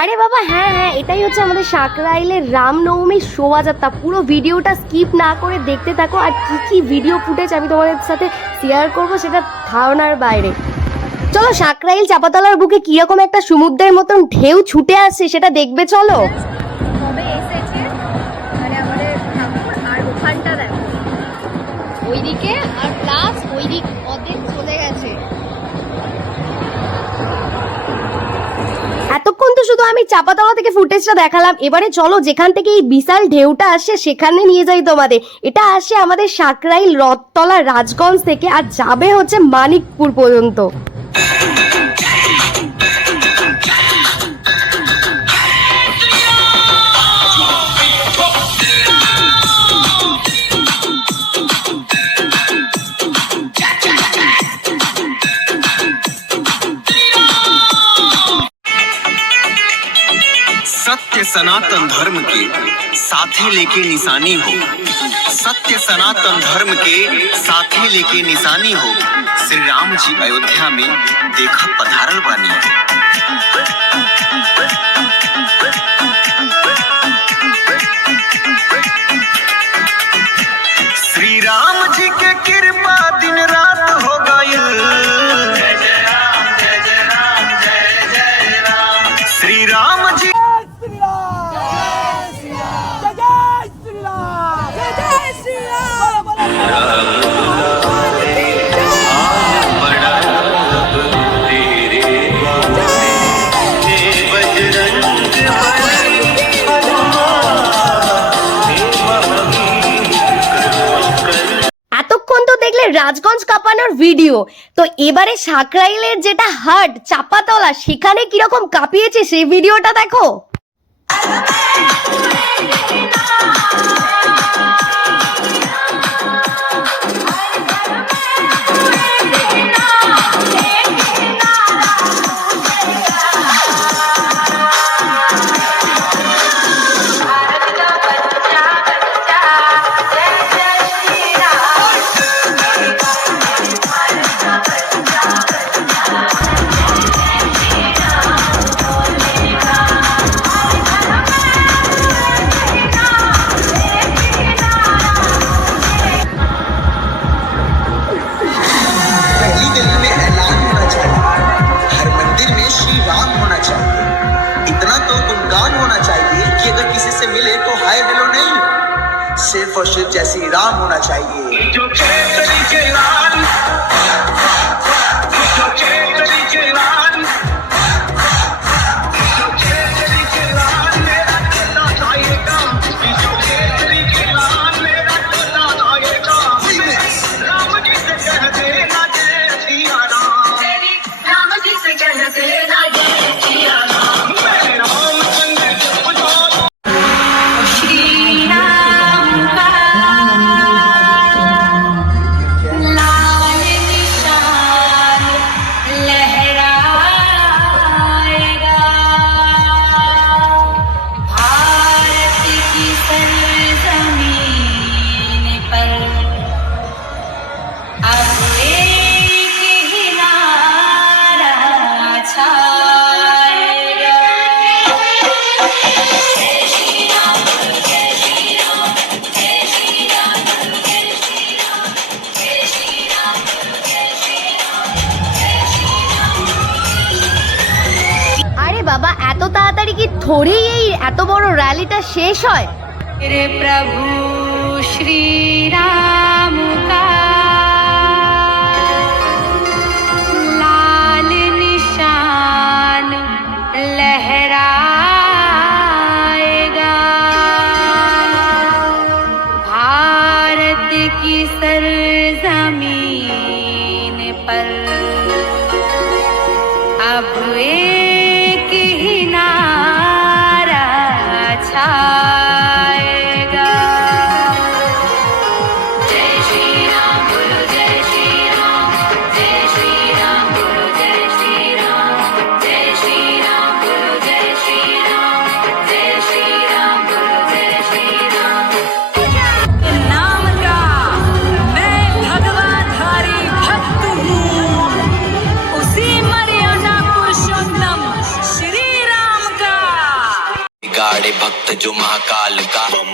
আরে বাবা হ্যাঁ হ্যাঁ এটাই হচ্ছে আমাদের সাঁকরাইলের রামনবমীর শোভাযাত্রা। পুরো ভিডিওটা স্কিপ না করে দেখতে থাকো, আর কি কি ভিডিও ফুটেজ আমি তোমাদের সাথে শেয়ার করব সেটা ধারণার বাইরে। চলো সাঁকরাইল চাপাতলার বুকে কীরকম একটা সমুদ্রের মতন ঢেউ ছুটে আসছে সেটা দেখবে, চলো। মানে ওইদিকে আর প্লাস ওইদিক চলে গেছে। এতক্ষণ তো শুধু আমি চাপাতলা থেকে ফুটেজটা দেখালাম। এবারে চলো যেখান থেকে এই বিশাল ঢেউটা আসে সেখানে নিয়ে যাই তোমাদের। এটা আসে আমাদের সাকরাইল রথতলা রাজগঞ্জ থেকে আর যাবে হচ্ছে মানিকপুর পর্যন্ত। सनातन धर्म के साथी लेके निशानी हो। सत्य सनातन धर्म के साथी लेके निशानी हो। श्री राम जी अयोध्या में देखा पधारल बानी। রাজগঞ্জ কাঁপানোর ভিডিও তো এবারে সাকরাইলের যেটা হাট, চাপাতলা, সেখানে কীরকম কাঁপিয়েছে সেই ভিডিওটা দেখো। मिले तो हाय हेलो नहीं। सिर्फ़ और सिर्फ़ श्री राम होना चाहिए। जो বাবা এত তাড়াতাড়ি কি ধরেই এই এত বড় র্যালিটা শেষ হয়? রে প্রভু শ্রীরাম। अखाड़े भक्त जो महाकाल का।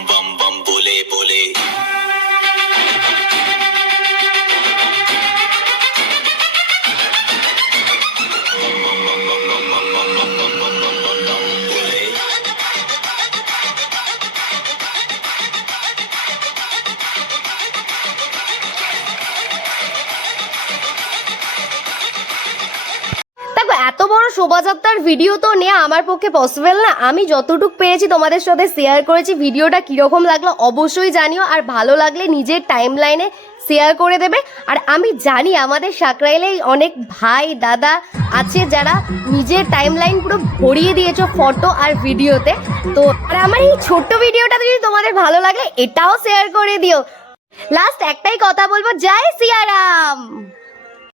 বড় শোভাযাত্রার ভিডিও তো নেওয়া আমার পক্ষে পসিবল না। আমি যতটুকু পেরেছি তোমাদের সাথে শেয়ার করেছি ভিডিওটা কীরকম লাগল অবশ্যই জানিও, আর ভালো লাগলে নিজের টাইম লাইনে শেয়ার করে দেবে। আর আমি জানি আমাদের সাকরাইলে অনেক ভাই, দাদা আছে যারা নিজের টাইম লাইন পুরো ভরিয়ে দিয়েছ ফটো আর ভিডিওতে তো আর আমার এই ছোট্ট ভিডিওটা যদি তোমাদের ভালো লাগে, এটাও শেয়ার করে দিও। লাস্ট একটাই কথা বলব, জয় সিয়ারাম